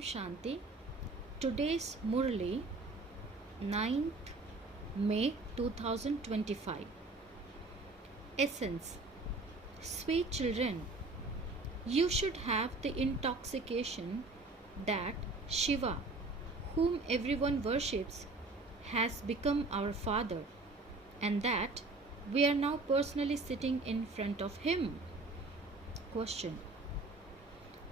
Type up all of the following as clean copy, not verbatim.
Shanti. Today's Murali, 9th May 2025. Essence. Sweet children, you should have the intoxication that Shiva, whom everyone worships, has become our Father, and that we are now personally sitting in front of Him. Question.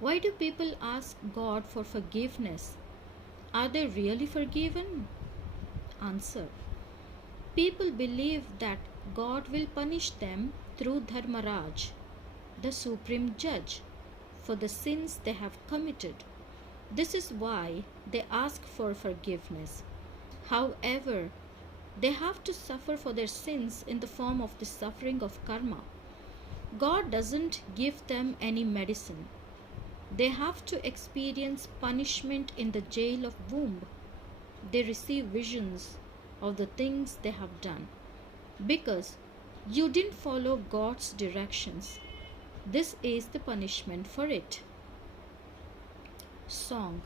Why do people ask God for forgiveness? Are they really forgiven? Answer. People believe that God will punish them through Dharmaraj, the supreme judge, for the sins they have committed. This is why they ask for forgiveness. However, they have to suffer for their sins in the form of the suffering of karma. God doesn't give them any medicine. They have to experience punishment in the jail of womb. They receive visions of the things they have done because you didn't follow God's directions. This is the punishment for it. Song.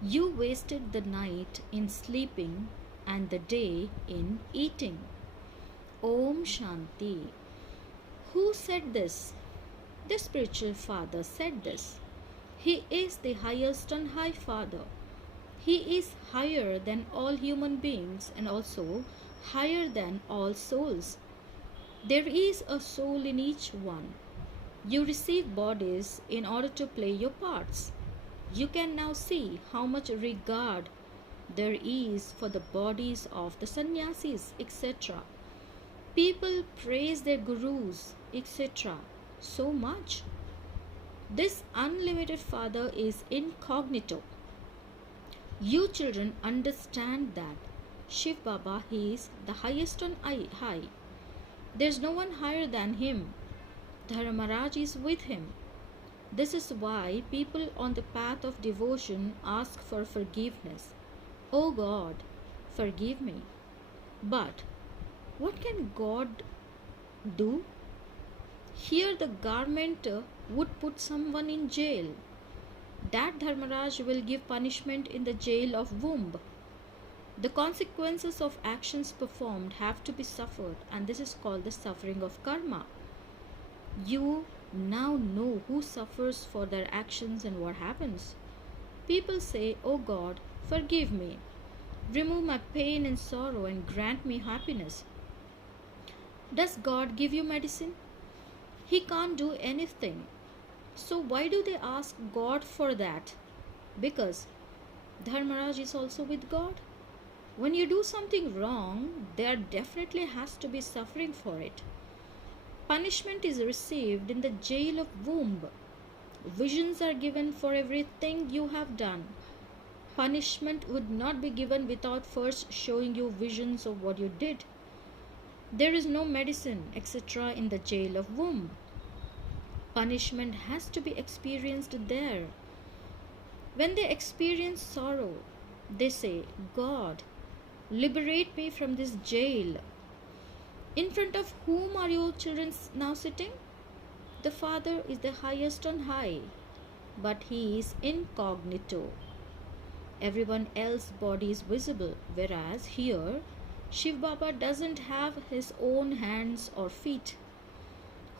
You wasted the night in sleeping and the day in eating. Om Shanti. Who said this? The spiritual father said this. He is the highest and high Father. He is higher than all human beings and also higher than all souls. There is a soul in each one. You receive bodies in order to play your parts. You can now see how much regard there is for the bodies of the sannyasis, etc. People praise their gurus, etc. so much. This unlimited Father is incognito. You children understand that Shiv Baba, he is the highest on high. There's no one higher than him. Dharmaraj is with him. This is why people on the path of devotion ask for forgiveness. Oh God, forgive me. But what can God do? Here the government would put someone in jail. That Dharmaraj will give punishment in the jail of womb. The consequences of actions performed have to be suffered, and this is called the suffering of karma. You now know who suffers for their actions and what happens. People say, Oh God, forgive me. Remove my pain and sorrow and grant me happiness. Does God give you medicine? He can't do anything. So why do they ask God for that? Because Dharmaraj is also with God. When you do something wrong, there definitely has to be suffering for it. Punishment is received in the jail of womb. Visions are given for everything you have done. Punishment would not be given without first showing you visions of what you did. There is no medicine, etc. in the jail of womb. Punishment has to be experienced there. When they experience sorrow, they say, God, liberate me from this jail. In front of whom are your children now sitting? The Father is the highest on high, but he is incognito. Everyone else's body is visible, whereas here, Shiv Baba doesn't have his own hands or feet.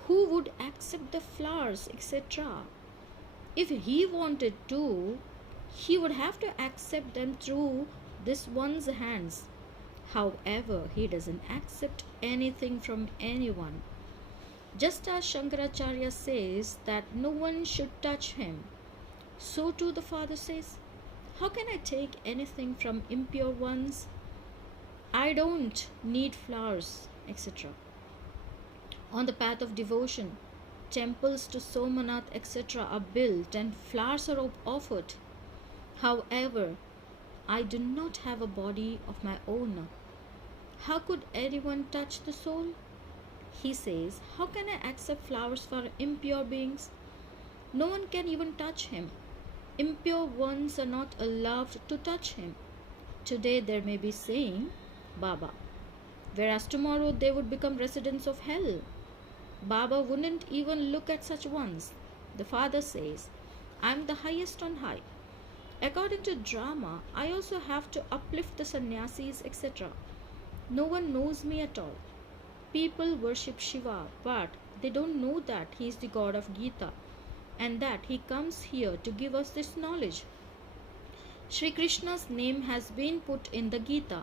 Who would accept the flowers, etc.? If he wanted to, he would have to accept them through this one's hands. However, he doesn't accept anything from anyone. Just as Shankaracharya says that no one should touch him, so too the Father says, how can I take anything from impure ones? I don't need flowers, etc. On the path of devotion, temples to Somanath, etc. are built and flowers are offered. However, I do not have a body of my own. How could anyone touch the soul? He says, how can I accept flowers for impure beings? No one can even touch him. Impure ones are not allowed to touch him. Today they may be saying, Baba, whereas tomorrow they would become residents of hell. Baba wouldn't even look at such ones. The Father says, I am the highest on high. According to drama, I also have to uplift the sannyasis, etc. No one knows me at all. People worship Shiva, but they don't know that he is the god of Gita and that he comes here to give us this knowledge. Sri Krishna's name has been put in the Gita.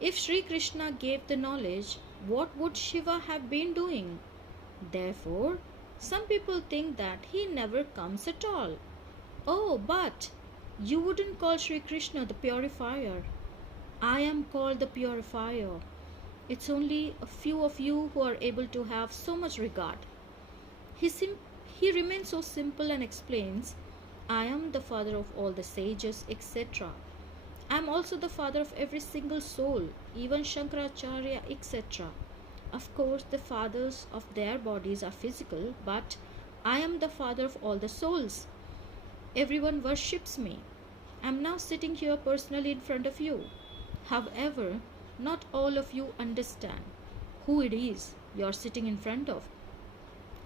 If Sri Krishna gave the knowledge, what would Shiva have been doing? Therefore, some people think that he never comes at all. Oh, but you wouldn't call Sri Krishna the purifier. I am called the purifier. It's only a few of you who are able to have so much regard. He remains so simple and explains, I am the father of all the sages, etc. I am also the father of every single soul, even Shankaracharya, etc. Of course, the fathers of their bodies are physical, but I am the father of all the souls. Everyone worships me. I am now sitting here personally in front of you. However, not all of you understand who it is you are sitting in front of.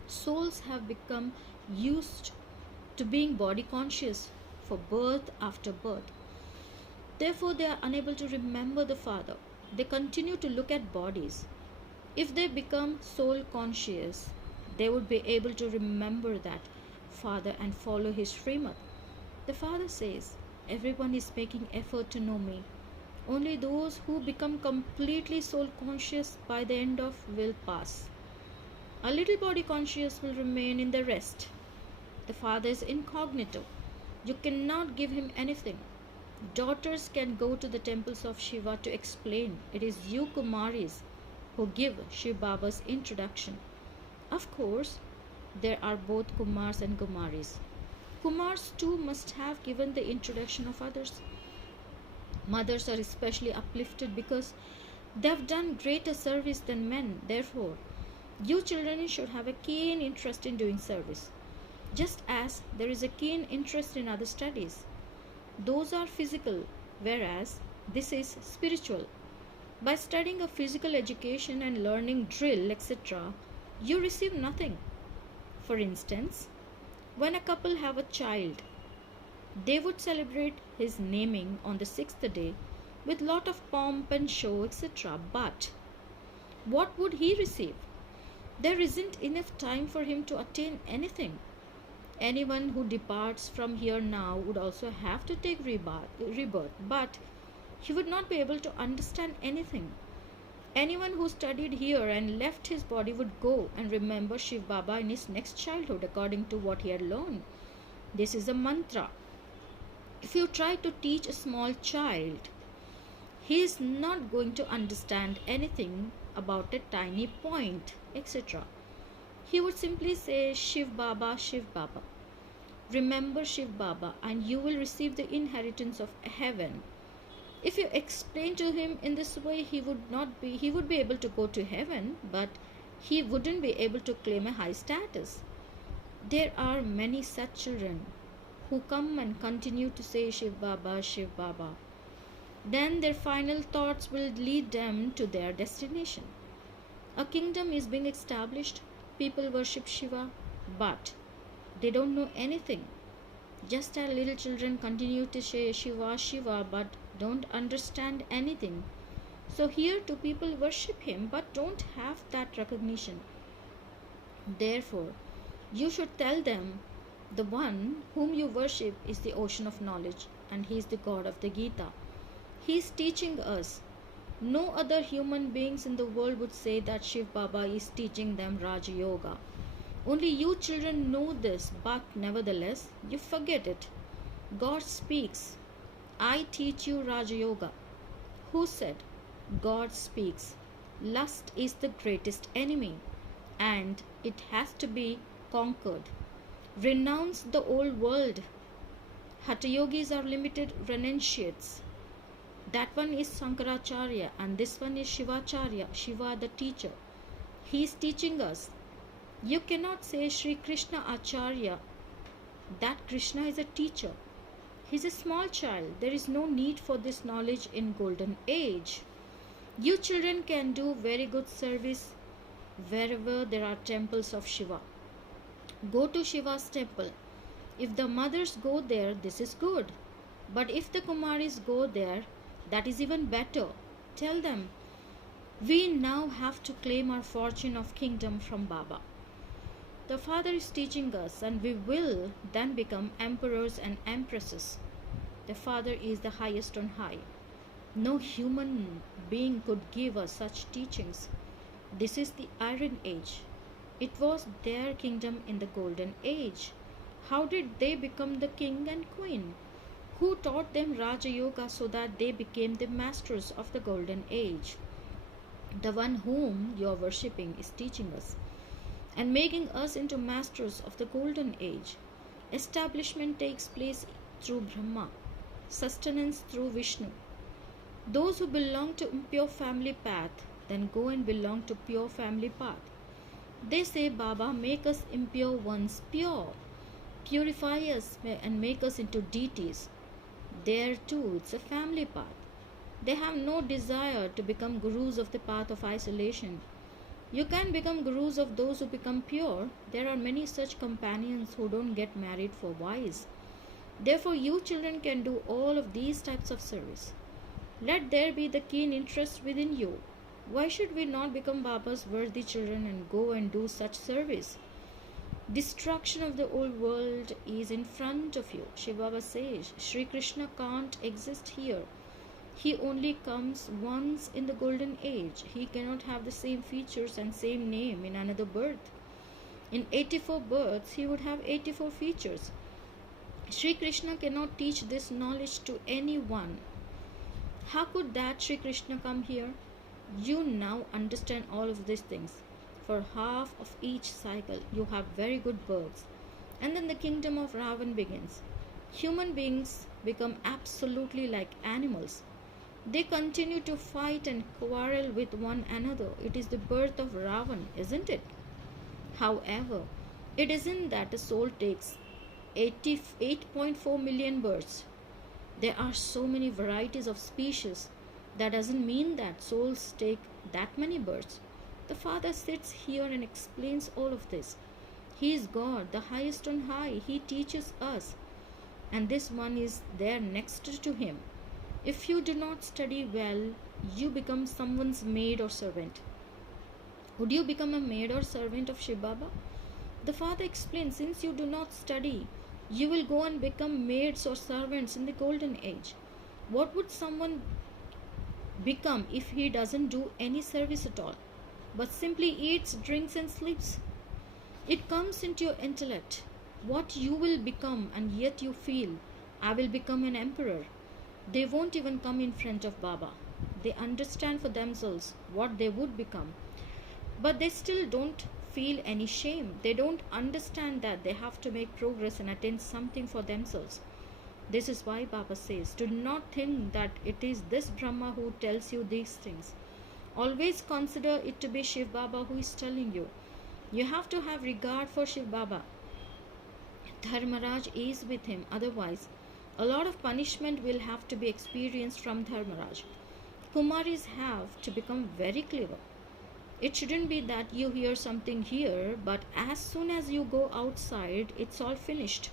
Souls have become used to being body conscious for birth after birth. Therefore, they are unable to remember the Father. They continue to look at bodies. If they become soul conscious, they would be able to remember that Father and follow his Srimad. The Father says, everyone is making effort to know me. Only those who become completely soul conscious by the end of will pass. A little body conscious will remain in the rest. The Father is incognito. You cannot give him anything. Daughters can go to the temples of Shiva to explain. It is you Kumaris who give Shiv Baba's introduction. Of course, there are both Kumars and Kumaris. Kumars too must have given the introduction of others. Mothers are especially uplifted because they have done greater service than men. Therefore, you children should have a keen interest in doing service, just as there is a keen interest in other studies. Those are physical, whereas this is spiritual. By studying a physical education and learning drill, etc., you receive nothing. For instance, when a couple have a child, they would celebrate his naming on the 6th day with lot of pomp and show, etc. But what would he receive? There isn't enough time for him to attain anything. Anyone who departs from here now would also have to take rebirth, but he would not be able to understand anything. Anyone who studied here and left his body would go and remember Shiv Baba in his next childhood according to what he had learned. This is a mantra. If you try to teach a small child, he is not going to understand anything about a tiny point, etc. He would simply say Shiv Baba, Shiv Baba. Remember Shiv Baba and you will receive the inheritance of heaven. If you explain to him in this way, he would be able to go to heaven, but he wouldn't be able to claim a high status. There are many such children who come and continue to say Shiv Baba, Shiv Baba. Then their final thoughts will lead them to their destination. A kingdom is being established. People worship Shiva, but they don't know anything. Just as little children continue to say Shiva, Shiva, but don't understand anything. So here too people worship him, but don't have that recognition. Therefore, you should tell them the one whom you worship is the ocean of knowledge and he is the God of the Gita. He is teaching us. No other human beings in the world would say that Shiv Baba is teaching them Raja Yoga. Only you children know this, but nevertheless, you forget it. God speaks. I teach you Raja Yoga. Who said? God speaks. Lust is the greatest enemy, and it has to be conquered. Renounce the old world. Hatha yogis are limited renunciates. That one is Shankaracharya and this one is Shivacharya, Shiva the teacher. He is teaching us. You cannot say Sri Krishna Acharya. That Krishna is a teacher. He is a small child. There is no need for this knowledge in golden age. You children can do very good service wherever there are temples of Shiva. Go to Shiva's temple. If the mothers go there, this is good. But if the Kumaris go there, that is even better. Tell them, we now have to claim our fortune of kingdom from Baba. The Father is teaching us, and we will then become emperors and empresses. The Father is the highest on high. No human being could give us such teachings. This is the Iron Age. It was their kingdom in the Golden Age. How did they become the king and queen? Who taught them Raja Yoga so that they became the masters of the Golden Age? The one whom you are worshipping is teaching us and making us into masters of the Golden Age. Establishment takes place through Brahma, sustenance through Vishnu. Those who belong to impure family path then go and belong to pure family path. They say, Baba, make us impure ones pure. Purify us and make us into deities. There too, it's a family path. They have no desire to become gurus of the path of isolation. You can become gurus of those who become pure. There are many such companions who don't get married for wise. Therefore, you children can do all of these types of service. Let there be the keen interest within you. Why should we not become Baba's worthy children and go and do such service? Destruction of the old world is in front of you. Shiv Baba says, Sri Krishna can't exist here. He only comes once in the Golden Age. He cannot have the same features and same name in another birth. In 84 births, he would have 84 features. Sri Krishna cannot teach this knowledge to anyone. How could that Sri Krishna come here? You now understand all of these things. For half of each cycle, you have very good births. And then the kingdom of Ravan begins. Human beings become absolutely like animals. They continue to fight and quarrel with one another. It is the birth of Ravan, isn't it? However, it isn't that a soul takes 88.4 million births. There are so many varieties of species. That doesn't mean that souls take that many births. The Father sits here and explains all of this. He is God, the highest on high. He teaches us. And this one is there next to him. If you do not study well, you become someone's maid or servant. Would you become a maid or servant of Shiv Baba? The Father explains, since you do not study, you will go and become maids or servants in the Golden Age. What would someone become if he doesn't do any service at all, but simply eats, drinks and sleeps? It comes into your intellect what you will become, and yet you feel, I will become an emperor. They won't even come in front of Baba. They understand for themselves what they would become, but they still don't feel any shame. They don't understand that they have to make progress and attain something for themselves. This is why Baba says, do not think that it is this Brahma who tells you these things. Always consider it to be Shiv Baba who is telling you. You have to have regard for Shiv Baba. Dharmaraj is with him. Otherwise, a lot of punishment will have to be experienced from Dharmaraj. Kumaris have to become very clever. It shouldn't be that you hear something here, but as soon as you go outside, it's all finished.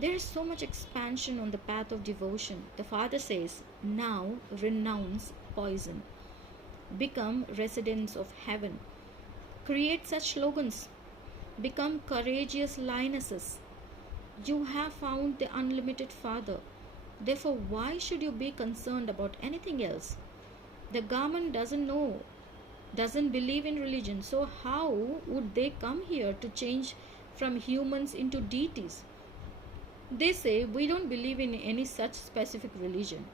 There is so much expansion on the path of devotion. The Father says, now renounce poison. Become residents of heaven. Create such slogans. Become courageous lionesses. You have found the unlimited Father. Therefore, why should you be concerned about anything else? The government doesn't believe in religion. So how would they come here to change from humans into deities? They say, we don't believe in any such specific religion.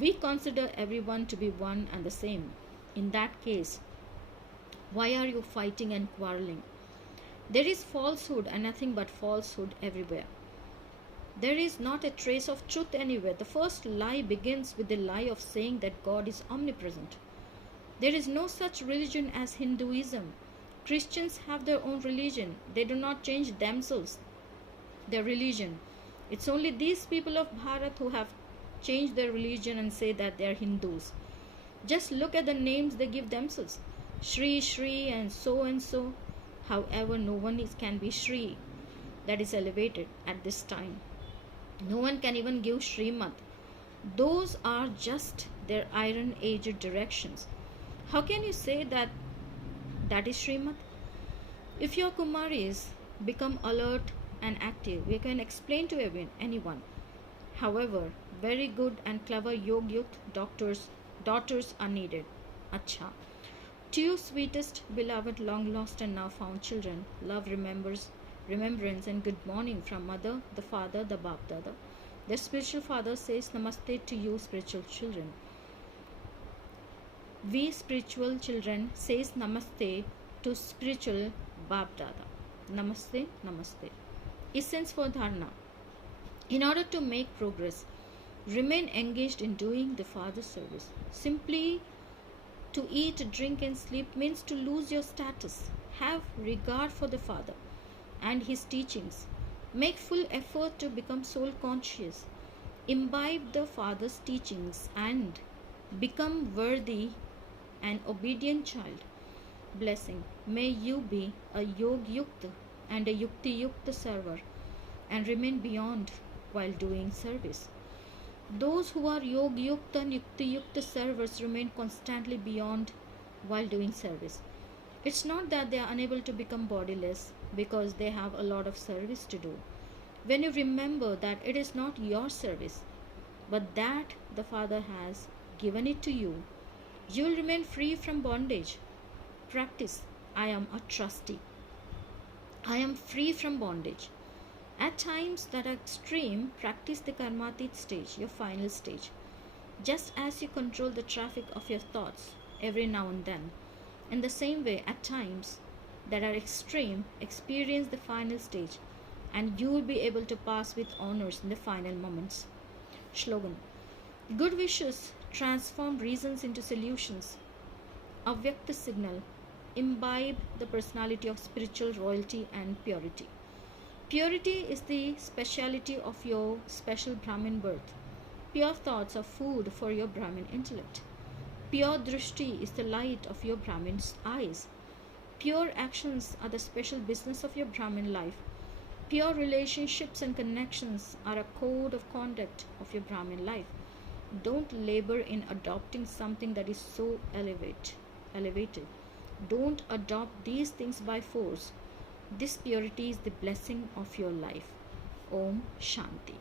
We consider everyone to be one and the same. In that case, why are you fighting and quarreling? There is falsehood and nothing but falsehood everywhere. There is not a trace of truth anywhere. The first lie begins with the lie of saying that God is omnipresent. There is no such religion as Hinduism. Christians have their own religion. They do not change themselves, their religion. It's only these people of Bharat who have changed their religion and say that they are Hindus. Just look at the names they give themselves. Shri, Shri and so. However, no one can be Shri, that is elevated at this time. No one can even give Srimad. Those are just their iron aged directions. How can you say that that is Srimad? If your Kumaris become alert and active, we can explain to anyone. However, very good and clever Yogyut daughters are needed. Acha. To you, sweetest, beloved, long lost and now found children, love, remembrance, and good morning from Mother, the Father, the Bap Dada. The spiritual father says Namaste to you, spiritual children. We spiritual children says Namaste to spiritual Bap Dada. Namaste, Namaste. Essence for Dharna. In order to make progress, remain engaged in doing the Father's service. Simply to eat, drink, and sleep means to lose your status. Have regard for the Father and His teachings. Make full effort to become soul conscious. Imbibe the Father's teachings and become worthy and obedient child. Blessing. May you be a Yog Yukta and a Yukti Yukta server and remain beyond while doing service. Those who are Yog Yukta and Yukti Yukta servers remain constantly beyond while doing service. It's not that they are unable to become bodiless because they have a lot of service to do. When you remember that it is not your service, but that the Father has given it to you, you will remain free from bondage. Practice. I am a trustee. I am free from bondage. At times that are extreme, practice the karmatit stage, your final stage. Just as you control the traffic of your thoughts every now and then, in the same way, at times that are extreme, experience the final stage, and you will be able to pass with honors in the final moments. Slogan. Good wishes transform reasons into solutions. Avyakta signal. Imbibe the personality of spiritual royalty and purity. Purity is the speciality of your special Brahmin birth. Pure thoughts are food for your Brahmin intellect. Pure drishti is the light of your Brahmin's eyes. Pure actions are the special business of your Brahmin life. Pure relationships and connections are a code of conduct of your Brahmin life. Don't labor in adopting something that is so elevated. Don't adopt these things by force. This purity is the blessing of your life. Om Shanti.